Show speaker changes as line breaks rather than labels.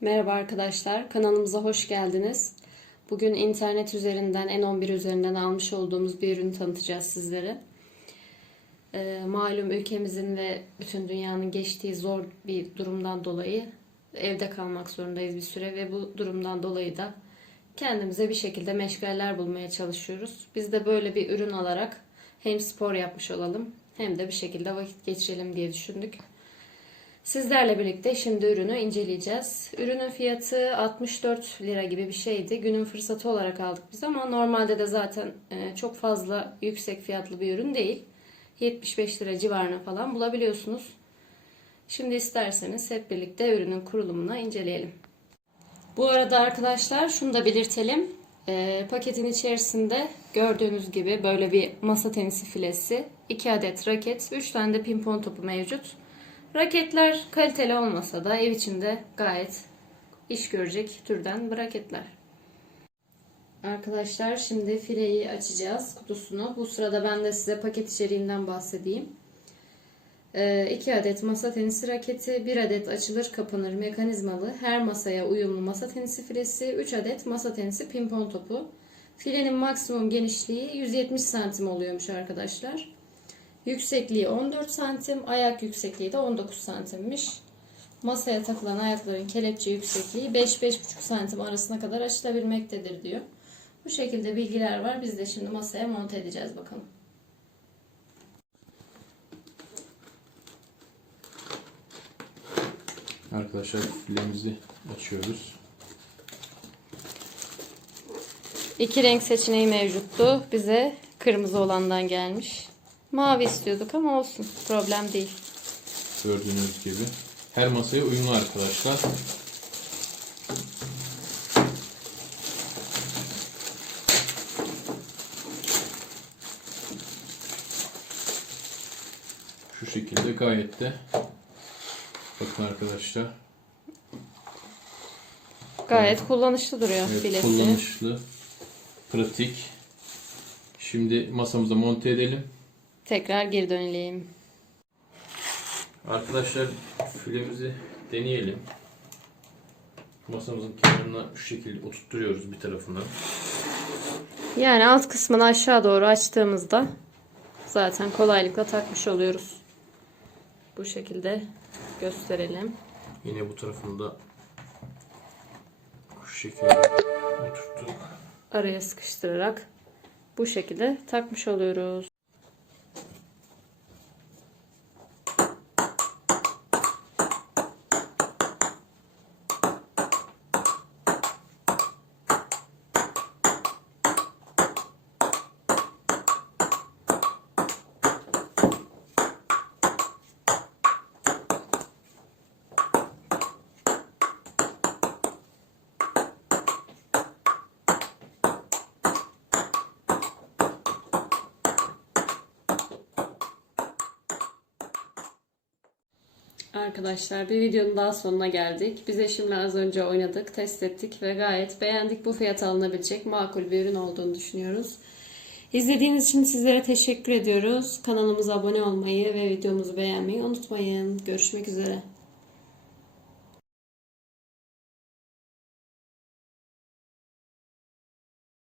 Merhaba arkadaşlar, kanalımıza hoş geldiniz. Bugün internet üzerinden, N11 üzerinden almış olduğumuz bir ürünü tanıtacağız sizlere. Ee, malum ülkemizin ve bütün dünyanın geçtiği zor bir durumdan dolayı evde kalmak zorundayız bir süre ve bu durumdan dolayı da kendimize bir şekilde meşgaller bulmaya çalışıyoruz. Biz de böyle bir ürün alarak hem spor yapmış olalım hem de bir şekilde vakit geçirelim diye düşündük. Sizlerle birlikte şimdi ürünü inceleyeceğiz. Ürünün fiyatı 64 lira gibi bir şeydi. Günün fırsatı olarak aldık biz ama normalde de zaten e, çok fazla yüksek fiyatlı bir ürün değil. 75 lira civarına falan bulabiliyorsunuz. Şimdi isterseniz hep birlikte ürünün kurulumuna inceleyelim. Bu arada arkadaşlar şunu da belirtelim. E, paketin içerisinde gördüğünüz gibi böyle bir masa tenisi filesi, 2 adet raket, 3 tane de pimpon topu mevcut. Raketler kaliteli olmasa da ev içinde gayet iş görecek türden raketler. Arkadaşlar şimdi fileyi açacağız kutusunu. Bu sırada ben de size paket içeriğinden bahsedeyim. 2 adet masa tenisi raketi, 1 adet açılır kapanır mekanizmalı her masaya uyumlu masa tenisi filesi, 3 adet masa tenisi pimpon topu. Filenin maksimum genişliği 170 santim oluyormuş arkadaşlar. Yüksekliği 14 santim, ayak yüksekliği de 19 santimmiş. Masaya takılan ayakların kelepçe yüksekliği 5-5,5 santim arasına kadar açılabilmektedir diyor. Bu şekilde bilgiler var. Biz de şimdi masaya monte edeceğiz bakalım.
Arkadaşlar filemizi açıyoruz.
İki renk seçeneği mevcuttu. Bize kırmızı olandan gelmiş. Mavi istiyorduk ama olsun. Problem değil.
Gördüğünüz gibi. Her masaya uyumlu arkadaşlar. Şu şekilde gayet de bakın arkadaşlar.
Gayet kullanışlı duruyor
Evet, kullanışlı, pratik. Şimdi masamıza monte edelim.
Tekrar geri dönelim.
Arkadaşlar filemizi deneyelim. Masamızın kenarına şu şekilde oturtturuyoruz bir tarafına.
Yani alt kısmını aşağı doğru açtığımızda zaten kolaylıkla takmış oluyoruz. Bu şekilde gösterelim.
Yine bu tarafını da şu şekilde oturttuk.
Araya sıkıştırarak bu şekilde takmış oluyoruz. Arkadaşlar bir videonun daha sonuna geldik. Biz eşimle az önce oynadık, test ettik ve gayet beğendik. Bu fiyata alınabilecek makul bir ürün olduğunu düşünüyoruz. İzlediğiniz için sizlere teşekkür ediyoruz. Kanalımıza abone olmayı ve videomuzu beğenmeyi unutmayın. Görüşmek üzere.